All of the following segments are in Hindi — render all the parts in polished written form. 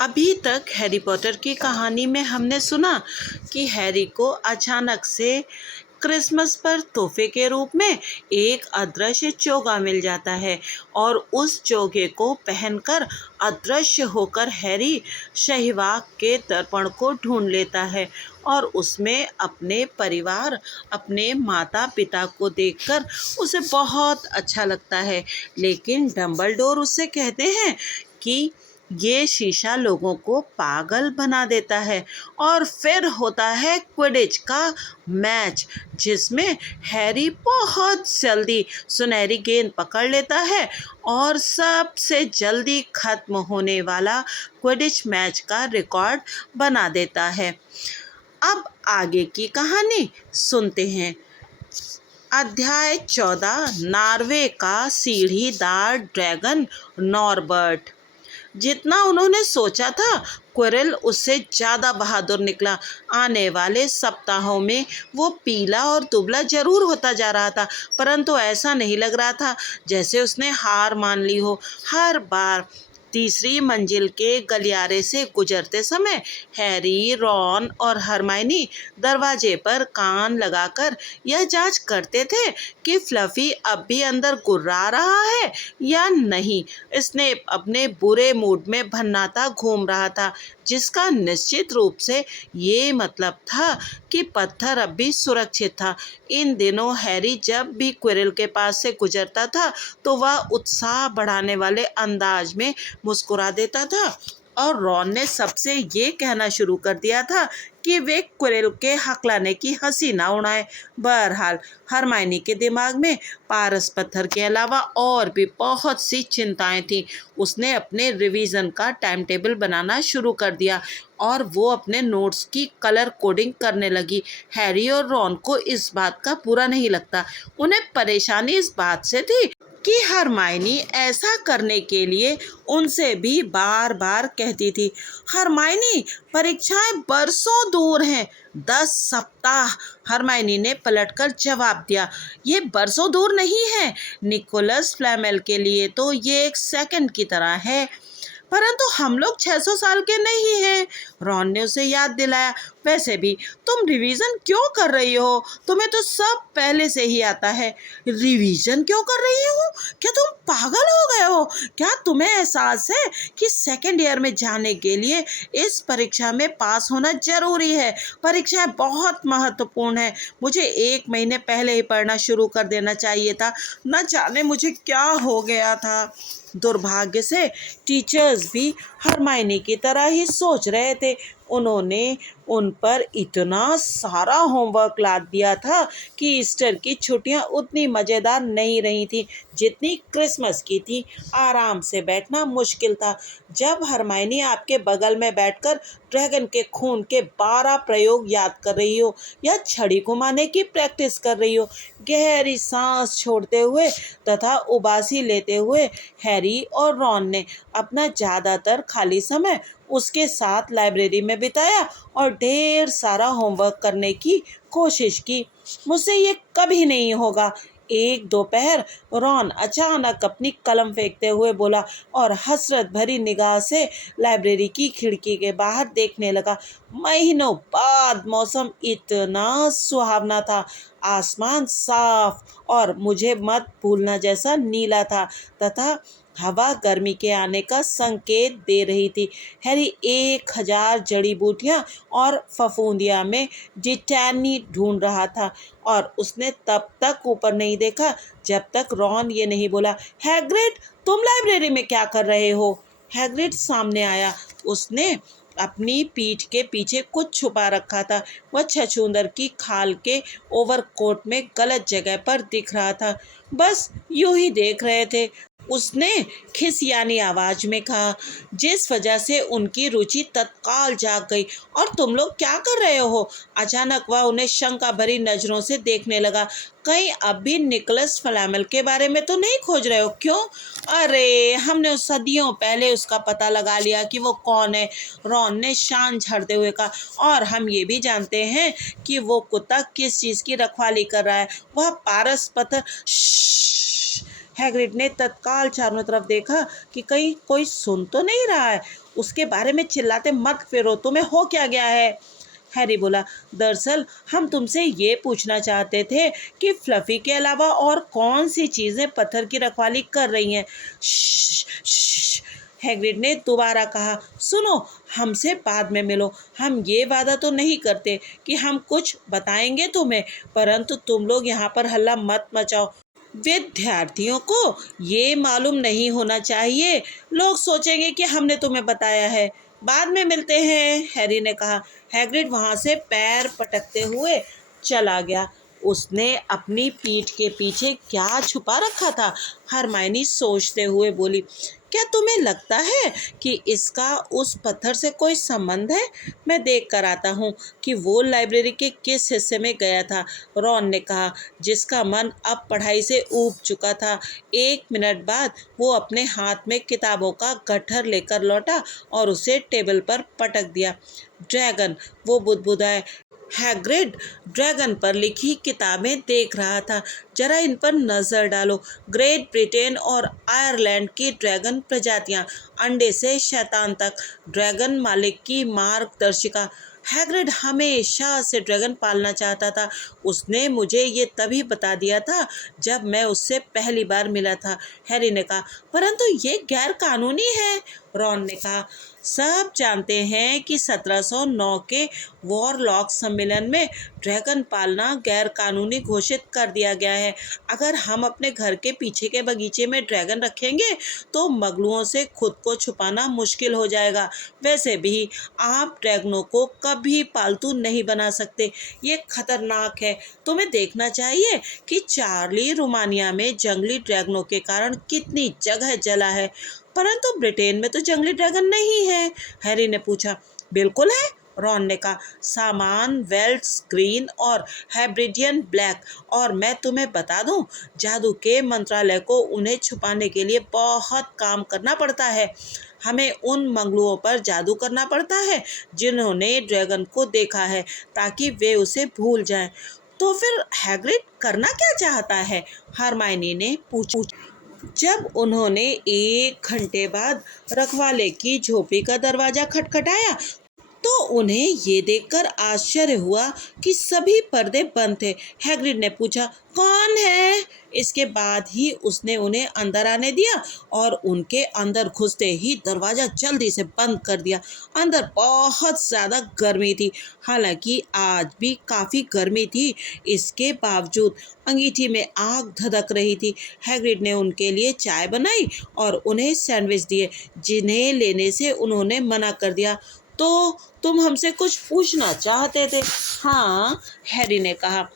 अभी तक हैरी पॉटर की कहानी में हमने सुना कि हैरी को अचानक से क्रिसमस पर तोहफे के रूप में एक अदृश्य चोगा मिल जाता है और उस चोगे को पहनकर अदृश्य होकर हैरी शहीवाग के दर्पण को ढूंढ लेता है और उसमें अपने परिवार, अपने माता पिता को देखकर उसे बहुत अच्छा लगता है। लेकिन डंबलडोर उससे कहते हैं कि ये शीशा लोगों को पागल बना देता है। और फिर होता है क्विडिच का मैच, जिसमें हैरी बहुत जल्दी सुनहरी गेंद पकड़ लेता है और सबसे जल्दी खत्म होने वाला क्विडिच मैच का रिकॉर्ड बना देता है। अब आगे की कहानी सुनते हैं। अध्याय 14, नार्वे का सीढ़ीदार ड्रैगन नॉर्बर्ट। जितना उन्होंने सोचा था, क्विरल उससे ज़्यादा बहादुर निकला। आने वाले सप्ताहों में वो पीला और दुबला जरूर होता जा रहा था, परंतु ऐसा नहीं लग रहा था जैसे उसने हार मान ली हो। हर बार तीसरी मंजिल के गलियारे से गुजरते समय हैरी, रॉन और हरमाइनी दरवाजे पर कान लगाकर यह जांच करते थे कि फ्लफी अब भी अंदर गुर्रा रहा है या नहीं। स्नेप अपने बुरे मूड में भन्नाता घूम रहा था, जिसका निश्चित रूप से ये मतलब था कि पत्थर अब भी सुरक्षित था। इन दिनों हैरी जब भी क्विरल के पास से गुजरता था तो वह उत्साह बढ़ाने वाले अंदाज में मुस्कुरा देता था और रॉन ने सबसे ये कहना शुरू कर दिया था कि वे क्विरल के हकलाने की हंसी ना उड़ाएं। बहरहाल हरमाइनी के दिमाग में पारस पत्थर के अलावा और भी बहुत सी चिंताएं थीं। उसने अपने रिवीजन का टाइम टेबल बनाना शुरू कर दिया और वो अपने नोट्स की कलर कोडिंग करने लगी। हैरी और रॉन को इस बात का बुरा नहीं लगता। उन्हें परेशानी इस बात से थी कि हरमाइनी ऐसा करने के लिए उनसे भी बार बार कहती थी। हरमाइनी, परीक्षाएं बरसों दूर हैं। 10 सप्ताह, हरमाइनी ने पलटकर जवाब दिया। ये बरसों दूर नहीं है। निकोलस फ्लैमेल के लिए तो ये एक सेकंड की तरह है, परंतु हम लोग 600 साल के नहीं हैं। रॉन ने उसे याद दिलाया। वैसे भी तुम रिवीजन क्यों कर रही हो? तुम्हें तो सब पहले से ही आता है। रिवीजन क्यों कर रही हो? क्या तुम पागल हो गए हो? क्या तुम्हें एहसास है कि सेकेंड ईयर में जाने के लिए इस परीक्षा में पास होना जरूरी है? परीक्षाएं बहुत महत्वपूर्ण है। मुझे 1 महीने पहले ही पढ़ना शुरू कर देना चाहिए था। न जाने मुझे क्या हो गया था। दुर्भाग्य से टीचर्स भी हरमाइनी की तरह ही सोच रहे थे। उन्होंने उन पर इतना सारा होमवर्क लाद दिया था कि ईस्टर की छुट्टियां उतनी मज़ेदार नहीं रही थी जितनी क्रिसमस की थी। आराम से बैठना मुश्किल था जब हरमाइनी आपके बगल में बैठकर ड्रैगन के खून के 12 प्रयोग याद कर रही हो या छड़ी घुमाने की प्रैक्टिस कर रही हो। गहरी सांस छोड़ते हुए तथा उबासी लेते हुए हैरी और रॉन ने अपना ज़्यादातर खाली समय उसके साथ लाइब्रेरी में बिताया और ढेर सारा होमवर्क करने की कोशिश की। मुझसे ये कभी नहीं होगा। एक दोपहर रॉन अचानक अपनी कलम फेंकते हुए बोला और हसरत भरी निगाह से लाइब्रेरी की खिड़की के बाहर देखने लगा। महीनों बाद मौसम इतना सुहावना था। आसमान साफ और मुझे मत भूलना जैसा नीला था तथा हवा गर्मी के आने का संकेत दे रही थी। हैरी 1000 जड़ी बूटियां और फफूंदियां में जिटानी ढूंढ रहा था और उसने तब तक ऊपर नहीं देखा जब तक रॉन ये नहीं बोला, हैग्रिड, तुम लाइब्रेरी में क्या कर रहे हो? हैग्रिड सामने आया। उसने अपनी पीठ के पीछे कुछ छुपा रखा था। वह छछूंदर की खाल के ओवरकोट में गलत जगह पर दिख रहा था। बस यूं ही देख रहे थे, उसने खिसियानी आवाज में कहा, जिस वजह से उनकी रुचि तत्काल जाग गई। और तुम लोग क्या कर रहे हो? अचानक वह उन्हें शंका भरी नजरों से देखने लगा। कहीं अब भी निकोलस फ्लैमेल के बारे में तो नहीं खोज रहे हो? क्यों? अरे, हमने सदियों पहले उसका पता लगा लिया कि वो कौन है, रॉन ने शान झाड़ते हुए कहा। और हम ये भी जानते हैं कि वो कुत्ता किस चीज की रखवाली कर रहा है। वह पारस पत्थर। हैग्रिड ने तत्काल चारों तरफ देखा कि कहीं कोई सुन तो नहीं रहा है। उसके बारे में चिल्लाते मत फिरो, तुम्हें हो क्या गया है? हैरी बोला, दरअसल हम तुमसे ये पूछना चाहते थे कि फ्लफी के अलावा और कौन सी चीज़ें पत्थर की रखवाली कर रही हैं। श्श, हैग्रिड ने दोबारा कहा, सुनो, हमसे बाद में मिलो। हम ये वादा तो नहीं करते कि हम कुछ बताएंगे तुम्हें, परंतु तुम लोग यहाँ पर हल्ला मत मचाओ। विद्यार्थियों को ये मालूम नहीं होना चाहिए, लोग सोचेंगे कि हमने तुम्हें बताया है। बाद में मिलते हैं, हैरी ने कहा। हैग्रिड वहाँ से पैर पटकते हुए चला गया। उसने अपनी पीठ के पीछे क्या छुपा रखा था? हरमाइनी सोचते हुए बोली, क्या तुम्हें लगता है कि इसका उस पत्थर से कोई संबंध है? मैं देख कर आता हूँ कि वो लाइब्रेरी के किस हिस्से में गया था, रॉन ने कहा, जिसका मन अब पढ़ाई से ऊब चुका था। 1 मिनट बाद वो अपने हाथ में किताबों का गट्ठर लेकर लौटा और उसे टेबल पर पटक दिया। ड्रैगन, वो बुदबुदाए। हैग्रिड ड्रैगन पर लिखी किताबें देख रहा था। जरा इन पर नज़र डालो। ग्रेट ब्रिटेन और आयरलैंड की ड्रैगन प्रजातियां, अंडे से शैतान तक, ड्रैगन मालिक की मार्गदर्शिका। हैग्रिड हमेशा से ड्रैगन पालना चाहता था। उसने मुझे ये तभी बता दिया था जब मैं उससे पहली बार मिला था, हैरी ने कहा। परंतु ये गैर कानूनी है, रॉन ने कहा। सब जानते हैं कि 1709 के वॉरलॉक सम्मेलन में ड्रैगन पालना गैर कानूनी घोषित कर दिया गया है। अगर हम अपने घर के पीछे के बगीचे में ड्रैगन रखेंगे तो मगलुओं से खुद को छुपाना मुश्किल हो जाएगा। वैसे भी आप ड्रैगनों को कभी पालतू नहीं बना सकते, ये खतरनाक है। तुम्हें देखना चाहिए कि चार्ली रोमानिया में जंगली ड्रैगनों के कारण कितनी जगह जला है। परंतु ब्रिटेन में तो जंगली ड्रैगन नहीं है, हैरी ने पूछा। बिल्कुल है, रॉन ने कहा। सामान वेल्स ग्रीन और हैब्रिडियन ब्लैक, और मैं तुम्हें बता दूं, जादू के मंत्रालय को उन्हें छुपाने के लिए बहुत काम करना पड़ता है। हमें उन मंगलुओं पर जादू करना पड़ता है जिन्होंने ड्रैगन को देखा है, ताकि वे उसे भूल जाएं। तो फिर हैग्रिड करना क्या चाहता है? हरमाइनी ने पूछा। जब उन्होंने 1 घंटे बाद रखवाले की झोपड़ी का दरवाजा खटखटाया तो उन्हें ये देखकर आश्चर्य हुआ कि सभी पर्दे बंद थे। हैग्रिड ने पूछा, कौन है? इसके बाद ही उसने उन्हें अंदर आने दिया और उनके अंदर घुसते ही दरवाज़ा जल्दी से बंद कर दिया। अंदर बहुत ज़्यादा गर्मी थी, हालांकि आज भी काफ़ी गर्मी थी। इसके बावजूद अंगीठी में आग धधक रही थी। हैग्रिड ने उनके लिए चाय बनाई और उन्हें सैंडविच दिए, जिन्हें लेने से उन्होंने मना कर दिया। तो तुम हमसे कुछ पूछना चाहते थे? हाँ, हैरी ने कहा।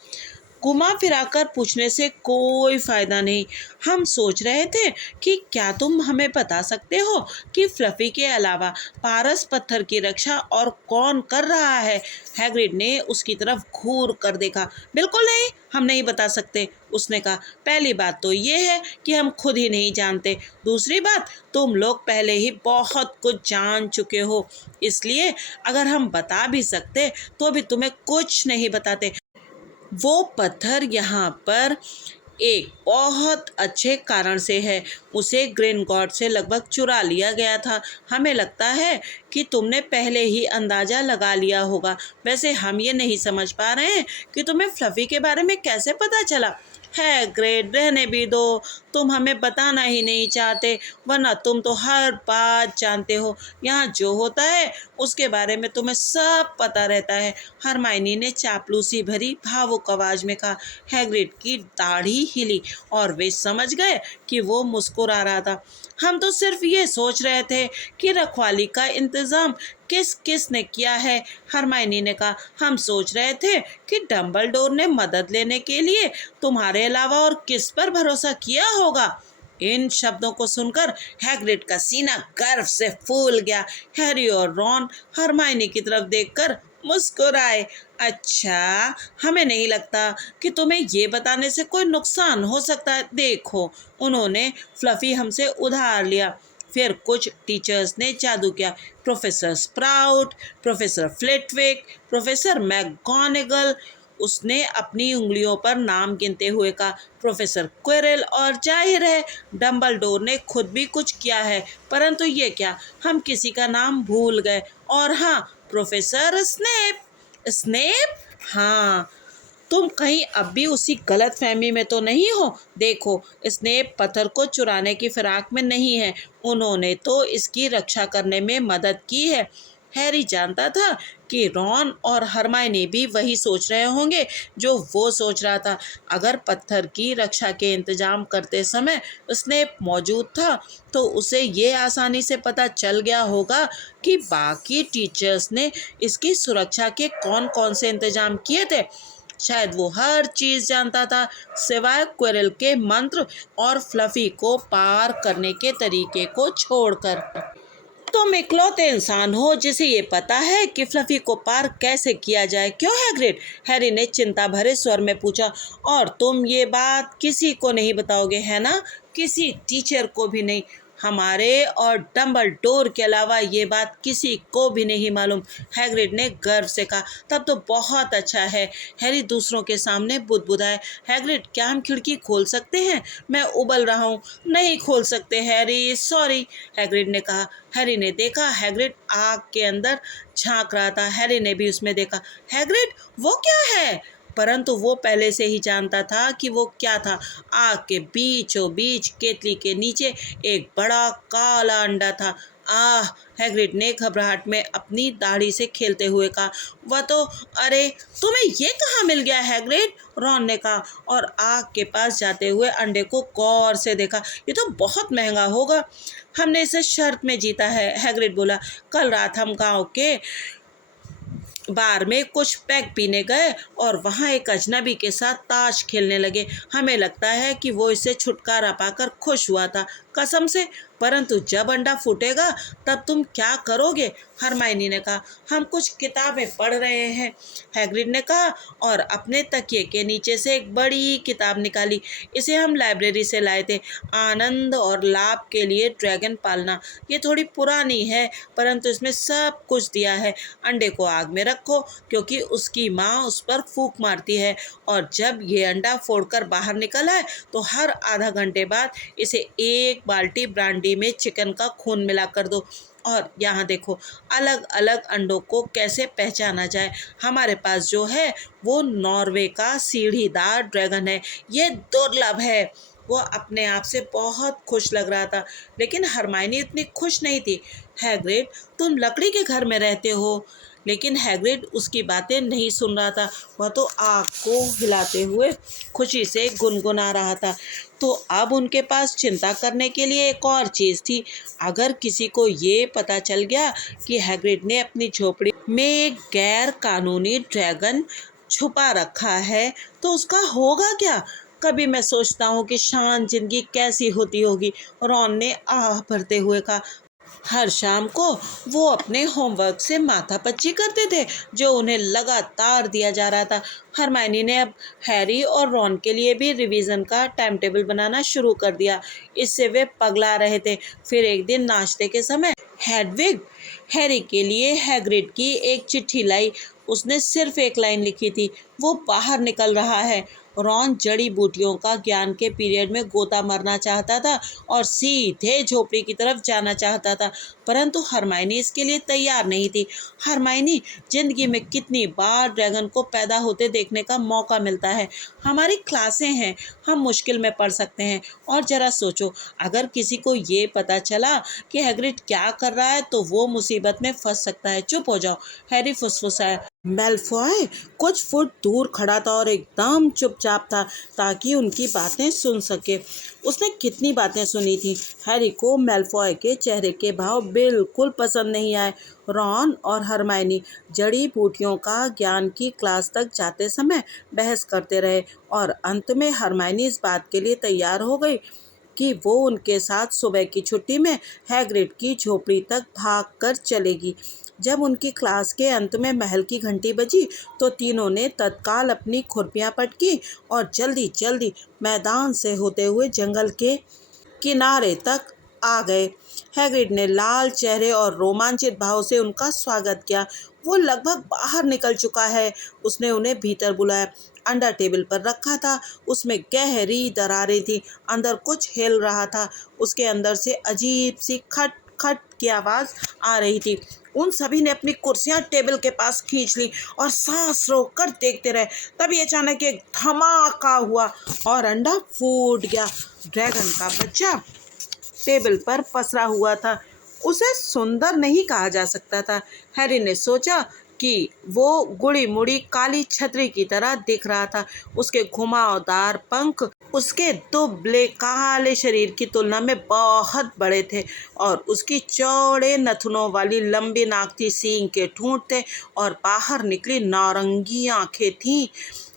घुमा फिराकर पूछने से कोई फ़ायदा नहीं। हम सोच रहे थे कि क्या तुम हमें बता सकते हो कि फ्लफी के अलावा पारस पत्थर की रक्षा और कौन कर रहा है? हैग्रिड ने उसकी तरफ घूर कर देखा। बिल्कुल नहीं, हम नहीं बता सकते, उसने कहा। पहली बात तो ये है कि हम खुद ही नहीं जानते। दूसरी बात, तुम लोग पहले ही बहुत कुछ जान चुके हो, इसलिए अगर हम बता भी सकते तो भी तुम्हें कुछ नहीं बताते। वो पत्थर यहाँ पर एक बहुत अच्छे कारण से है। उसे ग्रीन गॉड से लगभग चुरा लिया गया था। हमें लगता है कि तुमने पहले ही अंदाज़ा लगा लिया होगा। वैसे हम ये नहीं समझ पा रहे हैं कि तुम्हें फ्लफी के बारे में कैसे पता चला। है ग्रेट, रहने भी दो, तुम हमें बताना ही नहीं चाहते, वरना तुम तो हर बात जानते हो। यहाँ जो होता है उसके बारे में तुम्हें सब पता रहता है, हरमाइनी ने चापलूसी भरी भावुक आवाज में कहा। हैग्रिड की दाढ़ी हिली और वे समझ गए कि वो मुस्कुरा रहा था। हम तो सिर्फ ये सोच रहे थे कि रखवाली का इंतज़ाम किस किस ने किया है, हरमाइनी ने कहा। हम सोच रहे थे कि डंबलडोर ने मदद लेने के लिए तुम्हारे अलावा और किस पर भरोसा किया होगा। इन शब्दों को सुनकर हैग्रिड का सीना गर्व से फूल गया। हैरी और रॉन हरमाइनी की तरफ देखकर मुस्कुराए। अच्छा, हमें नहीं लगता कि तुम्हें ये बताने से कोई नुकसान हो सकता है। देखो, उन्होंने फ्लफी हमसे उधार लिया, फिर कुछ टीचर्स ने जादू किया। Professor Sprout, professor Flitwick, professor McGonagall, उसने अपनी उंगलियों पर नाम गिनते हुए कहा। प्रोफेसर क्विरल, और जाहिर है डम्बलडोर ने खुद भी कुछ किया है, परंतु ये क्या, हम किसी का नाम भूल गए। और हाँ, प्रोफेसर स्नेप। स्नेप? हाँ, तुम कहीं अब भी उसी गलत फहमी में तो नहीं हो? देखो, स्नेप पत्थर को चुराने की फिराक में नहीं है, उन्होंने तो इसकी रक्षा करने में मदद की है। हैरी जानता था कि रॉन और हरमाइनी भी वही सोच रहे होंगे जो वो सोच रहा था। अगर पत्थर की रक्षा के इंतजाम करते समय स्नेप मौजूद था तो उसे ये आसानी से पता चल गया होगा कि बाकी टीचर्स ने इसकी सुरक्षा के कौन कौन से इंतजाम किए थे। शायद वो हर चीज जानता था सिवाय क्विरल के मंत्र और फ्लफी को पार करने के तरीके को छोड़कर। तुम इकलौते इंसान हो जिसे ये पता है कि फ्लफी को पार कैसे किया जाए, क्यों हैग्रिड? हैरी ने चिंता भरे स्वर में पूछा। और तुम ये बात किसी को नहीं बताओगे, है ना? किसी टीचर को भी नहीं। हमारे और डम्बलडोर के अलावा ये बात किसी को भी नहीं मालूम, हैग्रिड ने गर्व से कहा। तब तो बहुत अच्छा है, हैरी दूसरों के सामने बुदबुदाए। हैग्रिड, क्या हम खिड़की खोल सकते हैं? मैं उबल रहा हूँ। नहीं खोल सकते हैरी, सॉरी, हैग्रिड ने कहा। हैरी ने देखा हैग्रिड आग के अंदर झांक रहा था। हैरी ने भी उसमें देखा। हैग्रिड, वो क्या है? परंतु वो पहले से ही जानता था कि वो क्या था। आग के बीचों बीच केतली के नीचे एक बड़ा काला अंडा था। आह, हैग्रिड ने घबराहट में अपनी दाढ़ी से खेलते हुए कहा। वह तो, अरे तुम्हें ये कहाँ मिल गया हैग्रिड? रॉन ने कहा और आग के पास जाते हुए अंडे को गौर से देखा। ये तो बहुत महंगा होगा। हमने इसे शर्त में जीता है, हैग्रिड बोला। कल रात हम गांव के बार में कुछ पैग पीने गए और वहाँ एक अजनबी के साथ ताश खेलने लगे। हमें लगता है कि वो इससे छुटकारा पाकर खुश हुआ था, कसम से। परंतु जब अंडा फूटेगा तब तुम क्या करोगे? हरमाइनी ने कहा। हम कुछ किताबें पढ़ रहे हैं, हैग्रिड ने कहा और अपने तकिए के नीचे से एक बड़ी किताब निकाली। इसे हम लाइब्रेरी से लाए थे, आनंद और लाभ के लिए ड्रैगन पालना। ये थोड़ी पुरानी है परंतु इसमें सब कुछ दिया है। अंडे को आग में रखो क्योंकि उसकी माँ उस पर फूंक मारती है, और जब ये अंडा फोड़कर बाहर निकल आए तो हर आधा घंटे बाद इसे एक बाल्टी ब्रांडी में चिकन का खून मिला कर दो। और यहाँ देखो, अलग अलग अंडों को कैसे पहचाना जाए। हमारे पास जो है वो नॉर्वे का सीढ़ीदार ड्रैगन है। ये दुर्लभ है। वो अपने आप से बहुत खुश लग रहा था, लेकिन हरमाइनी इतनी खुश नहीं थी। हैग्रिड, तुम लकड़ी के घर में रहते हो। लेकिन हैग्रिड उसकी बातें नहीं सुन रहा था। वह तो आग को हिलाते हुए खुशी से गुनगुना रहा था। तो अब उनके पास चिंता करने के लिए एक और चीज़ थी। अगर किसी को ये पता चल गया कि हैग्रिड ने अपनी झोपड़ी में एक गैर कानूनी ड्रैगन छुपा रखा है तो उसका होगा क्या? कभी मैं सोचता हूँ कि शांत जिंदगी कैसी होती होगी, रॉन ने आह भरते हुए कहा। हर शाम को वो अपने होमवर्क से माथापच्ची करते थे जो उन्हें लगातार दिया जा रहा था। हरमाइनी ने अब हैरी और रॉन के लिए भी रिवीजन का टाइम टेबल बनाना शुरू कर दिया। इससे वे पगला रहे थे। फिर एक दिन नाश्ते के समय हेडविग हैरी के लिए हैग्रिड की एक चिट्ठी लाई। उसने सिर्फ एक लाइन लिखी थी, वो बाहर निकल रहा है। रॉन जड़ी बूटियों का ज्ञान के पीरियड में गोता मरना चाहता था और सीधे झोपड़ी की तरफ जाना चाहता था, परंतु हरमाइनी इसके लिए तैयार नहीं थी। हरमाइनी, जिंदगी में कितनी बार ड्रैगन को पैदा होते देखने का मौका मिलता है। हमारी क्लासें हैं, हम मुश्किल में पड़ सकते हैं। और जरा सोचो, अगर किसी को ये पता चला कि हैग्रिड क्या कर रहा है तो वो मुसीबत में फंस सकता है। चुप हो जाओ, हैरी फुसफुसाया। मेलफॉय कुछ फुट दूर खड़ा था और एकदम चुपचाप था ताकि उनकी बातें सुन सके। उसने कितनी बातें सुनी थी। हैरी को मेलफॉय के चेहरे के भाव बिल्कुल पसंद नहीं आए। रॉन और हरमाइनी जड़ी बूटियों का ज्ञान की क्लास तक जाते समय बहस करते रहे और अंत में हरमाइनी इस बात के लिए तैयार हो गई कि वो उनके साथ सुबह की छुट्टी में हैग्रिड की झोपड़ी तक भाग कर चलेगी। जब उनकी क्लास के अंत में महल की घंटी बजी तो तीनों ने तत्काल अपनी खुरपियां पटकी और जल्दी जल्दी मैदान से होते हुए जंगल के किनारे तक आ गए। हैग्रिड ने लाल चेहरे और रोमांचित भाव से उनका स्वागत किया। वो लगभग बाहर निकल चुका है। उसने उन्हें भीतर बुलाया। अंडा टेबल पर रखा था, उसमें गहरी दरारें थी, अंदर कुछ हिल रहा था। उसके अंदर से अजीब सी खट खट की आवाज़ आ रही थी। उन सभी ने अपनी कुर्सियां टेबल के पास खींच ली और सांस रोककर देखते रहे। तभी अचानक एक धमाका हुआ और अंडा फूट गया। ड्रैगन का बच्चा टेबल पर पसरा हुआ था। उसे सुंदर नहीं कहा जा सकता था। हैरी ने सोचा कि वो गुड़ी मुड़ी काली छतरी की तरह दिख रहा था। उसके घुमावदार पंख उसके दुबले काले शरीर की तुलना में बहुत बड़े थे और उसकी चौड़े नथुनों वाली लंबी नाक थी, सींग के ठूंठ थे और बाहर निकली नारंगी आंखें थीं।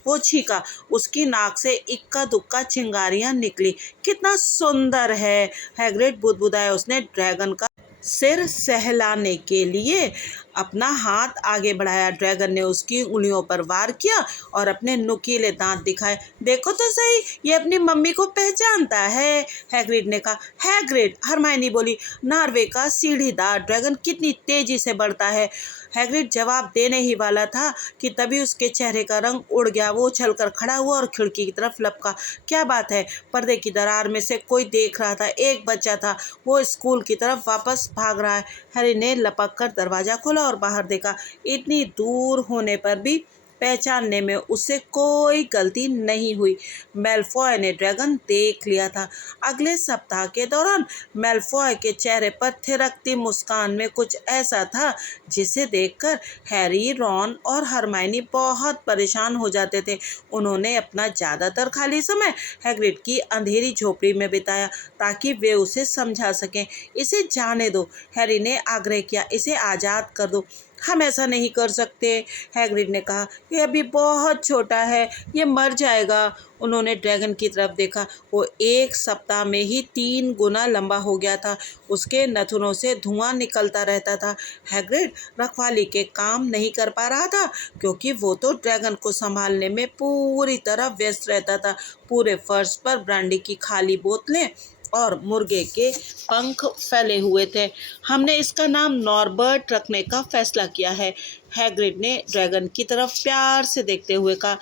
वो छींका। उसकी नाक से इक्का दुक्का चिंगारियां निकली। कितना सुंदर है, हैग्रिड बुदबुदाया। उसने ड्रैगन का सिर सहलाने के लिए अपना हाथ आगे बढ़ाया। ड्रैगन ने उसकी उंगलियों पर वार किया और अपने नुकीले दांत दिखाए। देखो तो सही, ये अपनी मम्मी को पहचानता है, हैग्रिड ने कहा। हैग्रिड, हरमाइनी बोली, नॉर्वे का सीढ़ीदार ड्रैगन कितनी तेजी से बढ़ता है। हैग्रिड जवाब देने ही वाला था कि तभी उसके चेहरे का रंग उड़ गया। वो उछलकर खड़ा हुआ और खिड़की की तरफ लपका। क्या बात है? पर्दे की दरार में से कोई देख रहा था। एक बच्चा था, वो स्कूल की तरफ वापस भाग रहा है। हैरी ने लपक कर दरवाजा खोला और बाहर देखा। इतनी दूर होने पर भी पहचानने में उससे कोई गलती नहीं हुई। मेलफॉय ने ड्रैगन देख लिया था। अगले सप्ताह के दौरान मेलफॉय के चेहरे पर थिरकती मुस्कान में कुछ ऐसा था जिसे देखकर हैरी, रॉन और हरमाइनी बहुत परेशान हो जाते थे। उन्होंने अपना ज़्यादातर खाली समय हैग्रिड की अंधेरी झोपड़ी में बिताया ताकि वे उसे समझा सकें। इसे जाने दो, हैरी ने आग्रह किया, इसे आज़ाद कर दो। हम ऐसा नहीं कर सकते, हैग्रिड ने कहा। यह अभी बहुत छोटा है, ये मर जाएगा। उन्होंने ड्रैगन की तरफ देखा। वो एक सप्ताह में ही 3 गुना लंबा हो गया था। उसके नथुनों से धुआं निकलता रहता था। हैग्रिड रखवाली के काम नहीं कर पा रहा था क्योंकि वो तो ड्रैगन को संभालने में पूरी तरह व्यस्त रहता था। पूरे फर्श पर ब्रांडी की खाली बोतलें और मुर्गे के पंख फैले हुए थे। हमने इसका नाम नॉर्बर्ट रखने का फैसला किया है, हैग्रिड ने ड्रैगन की तरफ प्यार से देखते हुए कहा।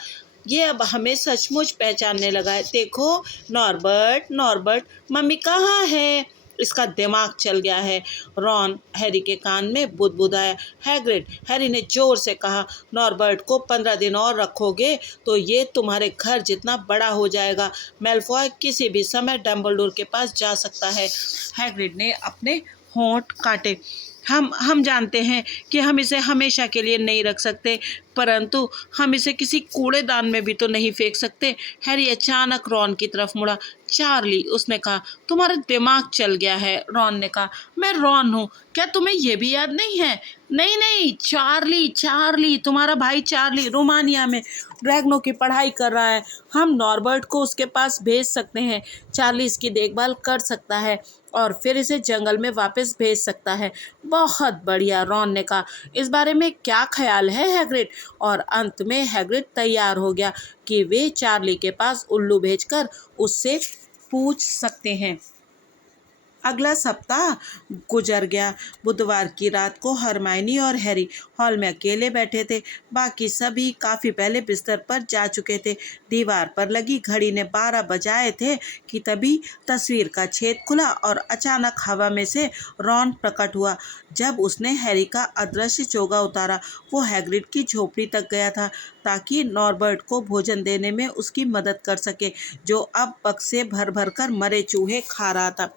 ये अब हमें सचमुच पहचानने लगा है। देखो, नॉर्बर्ट, नॉर्बर्ट, मम्मी कहाँ है? इसका दिमाग चल गया है, रॉन हैरी के कान में बुदबुदाया। हैग्रिड, हैरी ने जोर से कहा, नॉर्बर्ट को 15 दिन और रखोगे तो ये तुम्हारे घर जितना बड़ा हो जाएगा। मेलफॉय किसी भी समय डम्बलडोर के पास जा सकता है। हैग्रिड ने अपने होंठ काटे। हम जानते हैं कि हम इसे हमेशा के लिए नहीं रख सकते, परंतु हम इसे किसी कूड़ेदान में भी तो नहीं फेंक सकते। हैरी अचानक रॉन की तरफ मुड़ा। चार्ली, उसने कहा। तुम्हारा दिमाग चल गया है, रॉन ने कहा। मैं रॉन हूँ, क्या तुम्हें ये भी याद नहीं है? नहीं नहीं, चार्ली, चार्ली, तुम्हारा भाई चार्ली रोमानिया में ड्रैगनों की पढ़ाई कर रहा है। हम नॉर्बर्ट को उसके पास भेज सकते हैं। चार्ली इसकी देखभाल कर सकता है और फिर इसे जंगल में वापस भेज सकता है। बहुत बढ़िया, रॉन ने कहा। इस बारे में क्या ख्याल है, हैग्रिड? और अंत में हैग्रिड तैयार हो गया कि वे चार्ली के पास उल्लू भेजकर उससे पूछ सकते हैं। अगला सप्ताह गुजर गया। बुधवार की रात को हरमाइनी और हैरी हॉल में अकेले बैठे थे। बाकी सभी काफ़ी पहले बिस्तर पर जा चुके थे। दीवार पर लगी घड़ी ने 12 बजाए थे कि तभी तस्वीर का छेद खुला और अचानक हवा में से रॉन प्रकट हुआ। जब उसने हैरी का अदृश्य चोगा उतारा, वो हैग्रिड की झोपड़ी तक गया था ताकि नॉर्बर्ट को भोजन देने में उसकी मदद कर सके, जो अब बक्से भर भर कर मरे चूहे खा रहा था।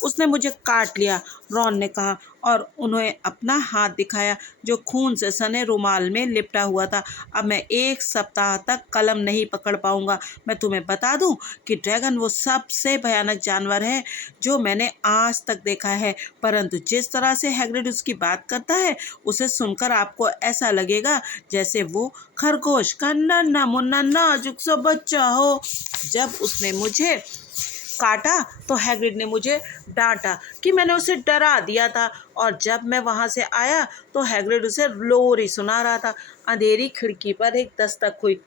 उसने मुझे काट लिया, रॉन ने कहा और उन्हें अपना हाथ दिखाया जो खून से सने रुमाल में लिपटा हुआ था। अब मैं 1 सप्ताह तक कलम नहीं पकड़ पाऊंगा। मैं तुम्हें बता दूं कि ड्रैगन वो सबसे भयानक जानवर है जो मैंने आज तक देखा है, परंतु जिस तरह से हैग्रिड उसकी बात करता है, उसे सुनकर आपको ऐसा लगेगा जैसे वो खरगोश का नन्हा मुन्ना नाजुक सा बच्चा हो। जब उसने मुझे काटा तो हैग्रिड ने मुझे डांटा कि मैंने उसे डरा दिया था, और जब मैं वहां से आया तो हैग्रिड उसे लोरी सुना रहा था। अंधेरी खिड़की पर एक दस्तक हुई।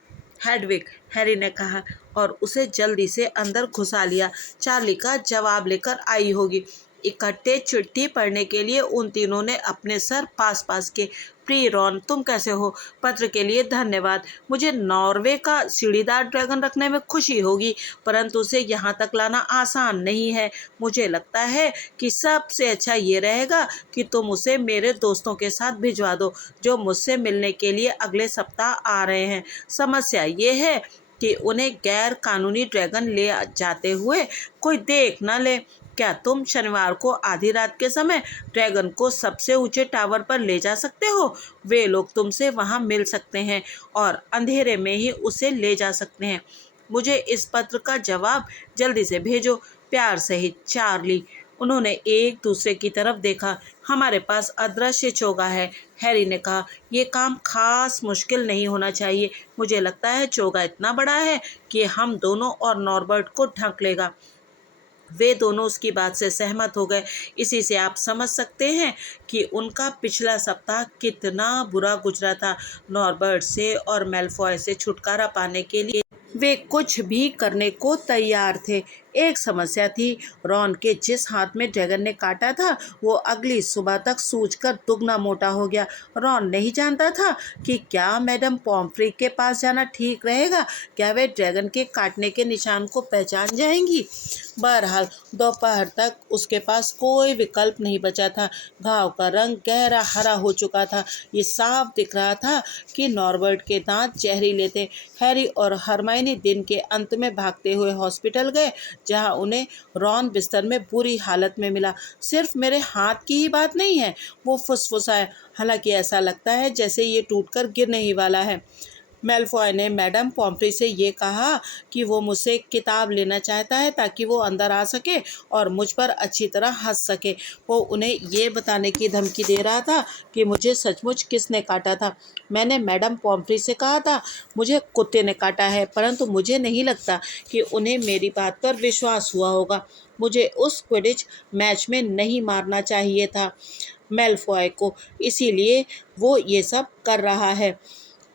हेडविग, हैरी ने कहा और उसे जल्दी से अंदर घुसा लिया। चार्ली का जवाब लेकर आई होगी। इकट्ठे चिट्ठी पढ़ने के लिए उन तीनों ने अपने सर पास पास के। प्रिय रॉन, तुम कैसे हो? पत्र के लिए धन्यवाद। मुझे नॉर्वे का सीढ़ीदार ड्रैगन रखने में खुशी होगी, परंतु उसे यहाँ तक लाना आसान नहीं है। मुझे लगता है कि सबसे अच्छा ये रहेगा कि तुम उसे मेरे दोस्तों के साथ भिजवा दो, जो मुझसे मिलने के लिए अगले सप्ताह आ रहे हैं। समस्या ये है कि उन्हें गैर कानूनी ड्रैगन ले जाते हुए कोई देख न ले। क्या तुम शनिवार को आधी रात के समय ड्रैगन को सबसे ऊंचे टावर पर ले जा सकते हो? वे लोग तुमसे वहां मिल सकते हैं और अंधेरे में ही उसे ले जा सकते हैं। मुझे इस पत्र का जवाब जल्दी से भेजो। प्यार सहित, चार्ली। उन्होंने एक दूसरे की तरफ देखा। हमारे पास अदृश्य चोगा है, हैरी ने कहा। यह काम खास मुश्किल नहीं होना चाहिए। मुझे लगता है चोगा इतना बड़ा है कि हम दोनों और नॉर्बर्ट को ढक लेगा। वे दोनों उसकी बात से सहमत हो गए। इसी से आप समझ सकते हैं कि उनका पिछला सप्ताह कितना बुरा गुजरा था। नॉर्बर्ट से और मेलफॉय से छुटकारा पाने के लिए वे कुछ भी करने को तैयार थे। एक समस्या थी, रॉन के जिस हाथ में ड्रैगन ने काटा था वो अगली सुबह तक सूजकर दुगना मोटा हो गया। रॉन नहीं जानता था कि क्या मैडम पॉम्फ्री के पास जाना ठीक रहेगा। क्या वे ड्रैगन के काटने के निशान को पहचान जाएंगी? बहरहाल दोपहर तक उसके पास कोई विकल्प नहीं बचा था। घाव का रंग गहरा हरा हो चुका था। ये साफ दिख रहा था कि नॉर्बर्ट के दांत जहरीले थे। हैरी और हरमाइनी दिन के अंत में भागते हुए हॉस्पिटल गए, जहां उन्हें रॉन बिस्तर में बुरी हालत में मिला। सिर्फ मेरे हाथ की ही बात नहीं है, वो फुसफुसाया। हालांकि ऐसा लगता है जैसे ये टूटकर गिरने ही वाला है। मेलफॉय ने मैडम पॉम्फ्री से ये कहा कि वो मुझसे एक किताब लेना चाहता है ताकि वो अंदर आ सके और मुझ पर अच्छी तरह हंस सके। वो उन्हें ये बताने की धमकी दे रहा था कि मुझे सचमुच किसने काटा था। मैंने मैडम पॉम्फ्री से कहा था मुझे कुत्ते ने काटा है, परंतु मुझे नहीं लगता कि उन्हें मेरी बात पर विश्वास हुआ होगा। मुझे उस क्विडिच मैच में नहीं मारना चाहिए था मेलफॉय को, इसीलिए वो ये सब कर रहा है।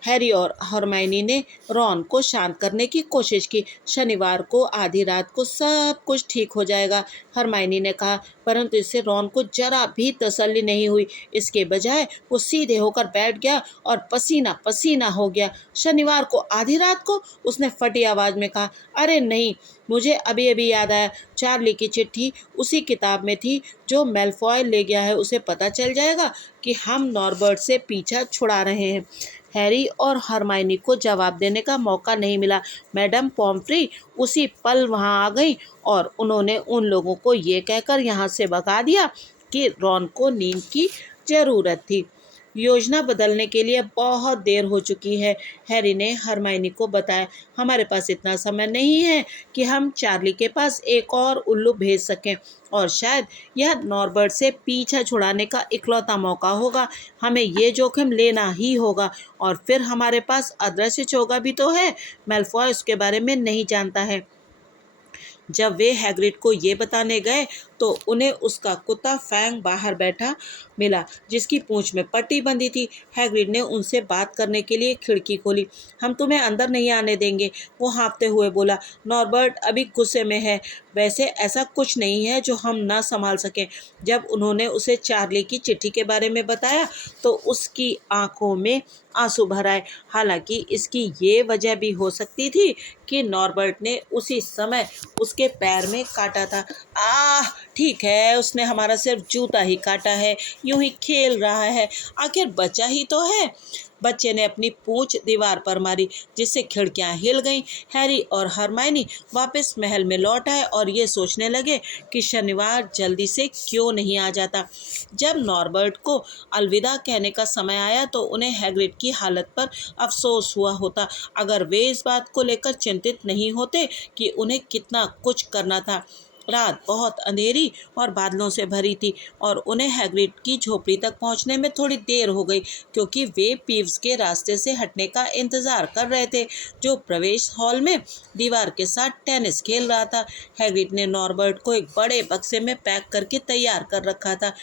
हैरी और हरमाइनी ने रॉन को शांत करने की कोशिश की। शनिवार को आधी रात को सब कुछ ठीक हो जाएगा, हरमाइनी ने कहा, परंतु इससे रॉन को जरा भी तसल्ली नहीं हुई। इसके बजाय वो सीधे होकर बैठ गया और पसीना पसीना हो गया। शनिवार को आधी रात को, उसने फटी आवाज में कहा। अरे नहीं, मुझे अभी अभी याद आया, चार्ली की चिट्ठी उसी किताब में थी जो मेलफॉय ले गया है। उसे पता चल जाएगा कि हम नॉर्बर्ट से पीछा छुड़ा रहे हैं। हैरी और हरमाइनी को जवाब देने का मौका नहीं मिला। मैडम पॉम्फ्री उसी पल वहां आ गई और उन्होंने उन लोगों को ये कहकर यहाँ से भगा दिया कि रॉन को नींद की ज़रूरत थी। योजना बदलने के लिए बहुत देर हो चुकी है, हैरी ने हरमाइनी को बताया। हमारे पास इतना समय नहीं है कि हम चार्ली के पास एक और उल्लू भेज सकें, और शायद यह नॉर्बर्ट से पीछा छुड़ाने का इकलौता मौका होगा। हमें ये जोखिम लेना ही होगा। और फिर हमारे पास अदृश्य चोगा भी तो है। मेलफॉय उसके बारे में नहीं जानता है। जब वे हैग्रिड को ये बताने गए तो उन्हें उसका कुत्ता फैंग बाहर बैठा मिला, जिसकी पूंछ में पट्टी बंधी थी। हैग्रिड ने उनसे बात करने के लिए खिड़की खोली। हम तुम्हें अंदर नहीं आने देंगे, वो हाँफते हुए बोला। नॉर्बर्ट अभी गुस्से में है। वैसे ऐसा कुछ नहीं है जो हम ना संभाल सकें। जब उन्होंने उसे चार्ली की चिट्ठी के बारे में बताया तो उसकी आंखों में आंसू भर आए। हालांकि इसकी ये वजह भी हो सकती थी कि नॉर्बर्ट ने उसी समय उसके पैर में काटा था। आह, ठीक है, उसने हमारा सिर्फ जूता ही काटा है, यूं ही खेल रहा है, आखिर बच्चा ही तो है। बच्चे ने अपनी पूंछ दीवार पर मारी, जिससे खिड़कियां हिल गईं। हैरी और हरमाइनी वापस महल में लौट आए और ये सोचने लगे कि शनिवार जल्दी से क्यों नहीं आ जाता। जब नॉर्बर्ट को अलविदा कहने का समय आया तो उन्हें हैग्रिड की हालत पर अफसोस हुआ होता, अगर वे इस बात को लेकर चिंतित नहीं होते कि उन्हें कितना कुछ करना था। रात बहुत अंधेरी और बादलों से भरी थी और उन्हें हैग्रिड की झोपड़ी तक पहुंचने में थोड़ी देर हो गई, क्योंकि वे पीव्स के रास्ते से हटने का इंतजार कर रहे थे, जो प्रवेश हॉल में दीवार के साथ टेनिस खेल रहा था। हैग्रिड ने नॉर्बर्ट को एक बड़े बक्से में पैक करके तैयार कर रखा था।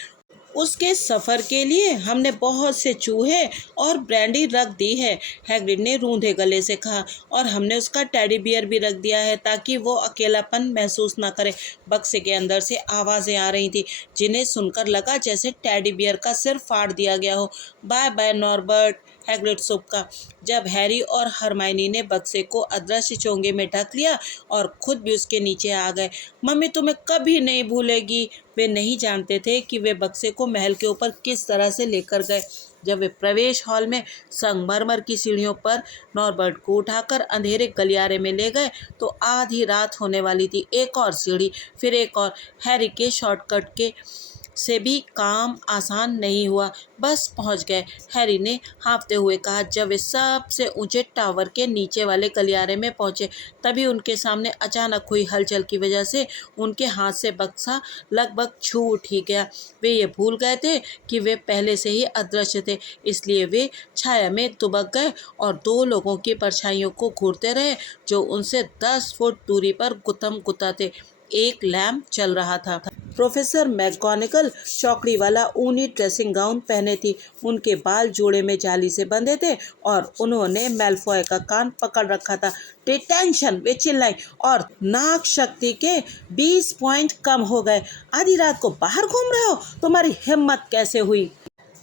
उसके सफ़र के लिए हमने बहुत से चूहे और ब्रांडी रख दी है, हैग्रिड ने रूंधे गले से कहा। और हमने उसका टेडी बियर भी रख दिया है ताकि वो अकेलापन महसूस ना करे। बक्से के अंदर से आवाज़ें आ रही थी जिन्हें सुनकर लगा जैसे टेडी बियर का सिर फाड़ दिया गया हो। बाय बाय नॉर्बर्ट, हैग्रिड सुबका। जब हैरी और हरमाइनी ने बक्से को अदृश्य चोंगे में ढक लिया और खुद भी उसके नीचे आ गए। मम्मी तुम्हें कभी नहीं भूलेगी। वे नहीं जानते थे कि वे बक्से को महल के ऊपर किस तरह से लेकर गए। जब वे प्रवेश हॉल में संगमरमर की सीढ़ियों पर नॉर्बर्ट को उठाकर अंधेरे गलियारे में ले गए तो आधी रात होने वाली थी। एक और सीढ़ी, फिर एक और। हैरी के शॉर्टकट के से भी काम आसान नहीं हुआ। बस पहुंच गए, हैरी ने हाँफते हुए कहा। जब वे सबसे ऊंचे टावर के नीचे वाले गलियारे में पहुंचे तभी उनके सामने अचानक हुई हलचल की वजह से उनके हाथ से बक्सा लगभग छूट ही गया। वे ये भूल गए थे कि वे पहले से ही अदृश्य थे, इसलिए वे छाया में दुबक गए और दो लोगों की परछाइयों को घूरते रहे जो उनसे 10 फुट दूरी पर गुत्थम गुत्था थे। एक लैंप चल रहा था। प्रोफेसर मैकगोनागल चौकड़ी वाला ऊनी ड्रेसिंग गाउन पहने थी। उनके बाल जोड़े में जाली से बंधे थे और उन्होंने मैल्फॉय का कान पकड़ रखा था। डिटेंशन, वे चिल्लाई, और नाक शक्ति के 20 पॉइंट कम हो गए। आधी रात को बाहर घूम रहे हो, तुम्हारी हिम्मत कैसे हुई?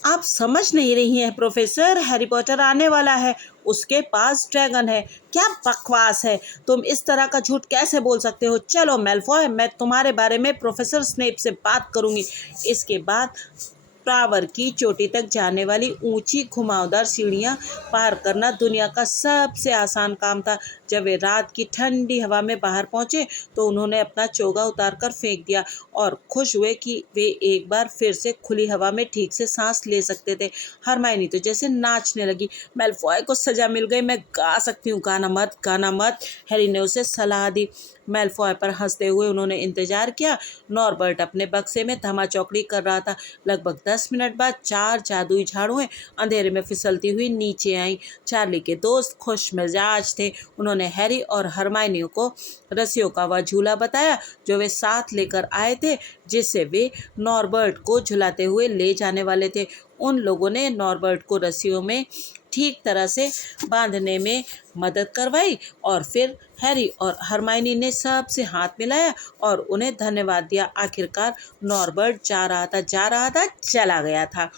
आप समझ नहीं रही हैं प्रोफेसर, हैरी पॉटर आने वाला है, उसके पास ड्रैगन है। क्या बकवास है, तुम इस तरह का झूठ कैसे बोल सकते हो? चलो मैल्फॉय, मैं तुम्हारे बारे में प्रोफेसर स्नेप से बात करूंगी। इसके बाद टावर की चोटी तक जाने वाली ऊंची घुमावदार सीढ़ियां पार करना दुनिया का सबसे आसान काम था। जब वे रात की ठंडी हवा में बाहर पहुंचे तो उन्होंने अपना चोगा उतारकर फेंक दिया और खुश हुए कि वे एक बार फिर से खुली हवा में ठीक से सांस ले सकते थे। हरमाइनी तो जैसे नाचने लगी। मैल्फॉय को सजा मिल गई, मैं गा सकती हूँ। गाना मत, गाना मत, हैरी ने उसे सलाह दी। मैल्फॉय पर हंसते हुए उन्होंने इंतजार किया। नॉर्बर्ट अपने बक्से में धमाचौकड़ी कर रहा था। लगभग 10 मिनट बाद 4 जादुई झाड़ुएं अंधेरे में फिसलती हुई नीचे आईं। चार्ली के दोस्त खुश मिजाज थे। उन्होंने हैरी और हरमाइनी को रस्सियों का वह झूला बताया जो वे साथ लेकर आए थे, जिससे वे नॉर्बर्ट को झुलाते हुए ले जाने वाले थे। उन लोगों ने नॉर्बर्ट को रस्सियों में ठीक तरह से बांधने में मदद करवाई और फिर हैरी और हरमाइनी ने सबसे हाथ मिलाया और उन्हें धन्यवाद दिया। आखिरकार नॉर्बर्ट जा रहा था, चला गया था।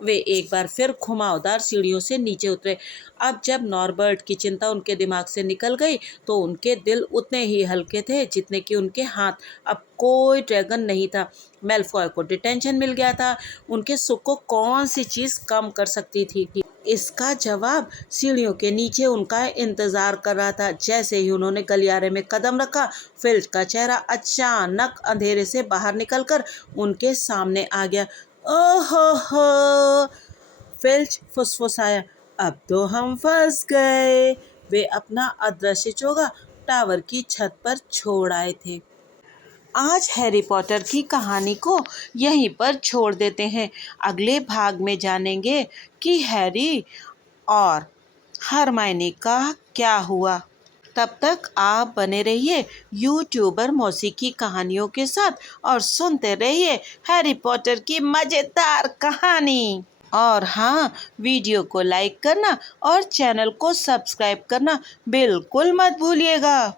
वे एक बार फिर घुमावदार सीढ़ियों से नीचे उतरे। अब जब नॉर्बर्ट की चिंता उनके दिमाग से निकल गई तो उनके दिल उतने ही हल्के थे जितने कि उनके हाथ। अब कोई ड्रैगन नहीं था। मैल्फॉय को डिटेंशन मिल गया था। उनके सुख को कौन सी चीज़ कम कर सकती थी? इसका जवाब सीढ़ियों के नीचे उनका इंतजार कर रहा था। जैसे ही उन्होंने गलियारे में कदम रखा, फिल्च का चेहरा अचानक अंधेरे से बाहर निकलकर उनके सामने आ गया। ओहो हो, फिल्च फुसफुसाया, अब तो हम फंस गए। वे अपना अदृश्य चोगा टावर की छत पर छोड़ आए थे। आज हैरी पॉटर की कहानी को यहीं पर छोड़ देते हैं। अगले भाग में जानेंगे कि हैरी और हरमाइनी का क्या हुआ। तब तक आप बने रहिए यूट्यूबर मौसी की कहानियों के साथ और सुनते रहिए हैरी पॉटर की मज़ेदार कहानी। और हाँ, वीडियो को लाइक करना और चैनल को सब्सक्राइब करना बिल्कुल मत भूलिएगा।